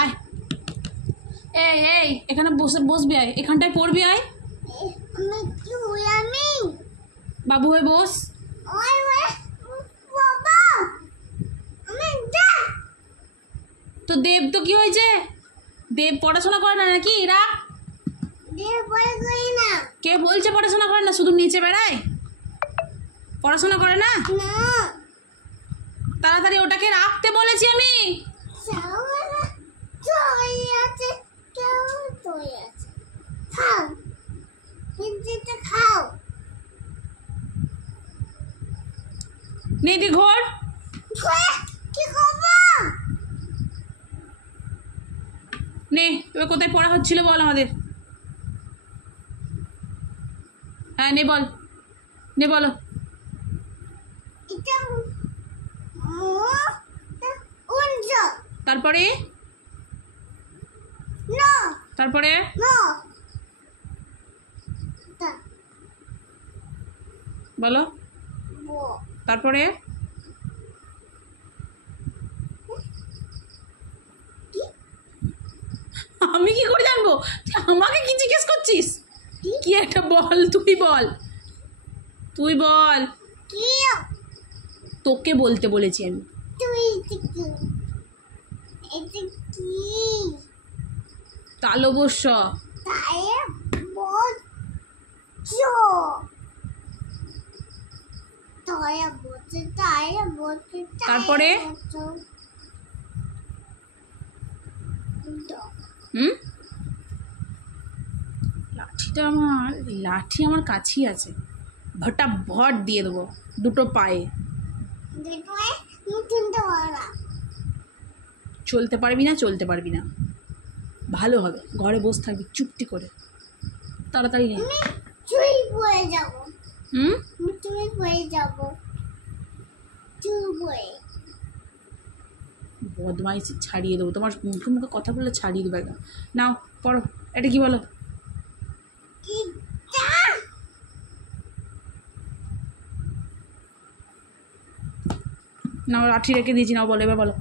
আয়, এই এই এখানে বসবি, আয় এখানটায় পড়বি, আয় বাবু হয়ে বস। তো দেব তো কি হয়েছে? দেব পড়াশোনা করে না নাকি? রাখ। কে বলছে পড়াশোনা করে না? শুধু নিচে বেড়ায়, পড়াশোনা করে না। তাড়াতাড়ি ওটাকে রাখতে বলেছি আমি। নে দি ঘোর। নে এবার কোথায় পড়া হচ্ছিল বল আমাদের। হ্যাঁ নে বল, নে বলো। তারপরে তারপরে বলো। তারপরে আমি কি করে জানবো? আমাকে কি জিজ্ঞেস করছিস? কি একটা বল, তুই বল, তুই বল। তোকে বলতে বলেছি আমি। তালবস্য। তারপরে লাঠিটা আমার, লাঠি আমার কাছেই আছে, ভটা ভট দিয়ে দেবো দুটো পায়ে। চলতে পারবি না, চলতে পারবি না, ভালো হবে ঘরে বসে থাকবি চুপটি করে। তাড়াতাড়ি নে। বদমাইশি ছাড়িয়ে দেবো, তোমার মুখে মুখে কথা বললে ছাড়িয়ে দেবে একদম। নাও পড়ো, এটা কি বলো? নাও লাঠি রেখে দিয়েছি, নাও বলো, এবার বলো।